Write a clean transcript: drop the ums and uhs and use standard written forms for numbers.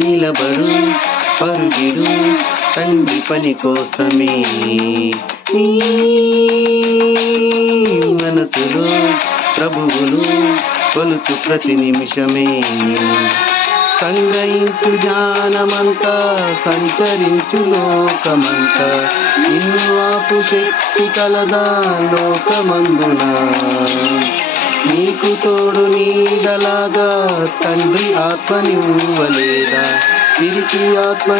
నిలబడు పరుగిడు తండ్రి పని కోసమే నీ మనసులో ప్రభువును కొలుచు ప్రతి నిమిషమే సంగయించు జ్ఞానమంతా సంచరించు లోకమంతా నిన్ను ఆపు శక్తి కలదా లోకమందున నీకు తోడు నీడలాగా తండ్రి ఆత్మనివ్వలేదా తిరిగి ఆత్మ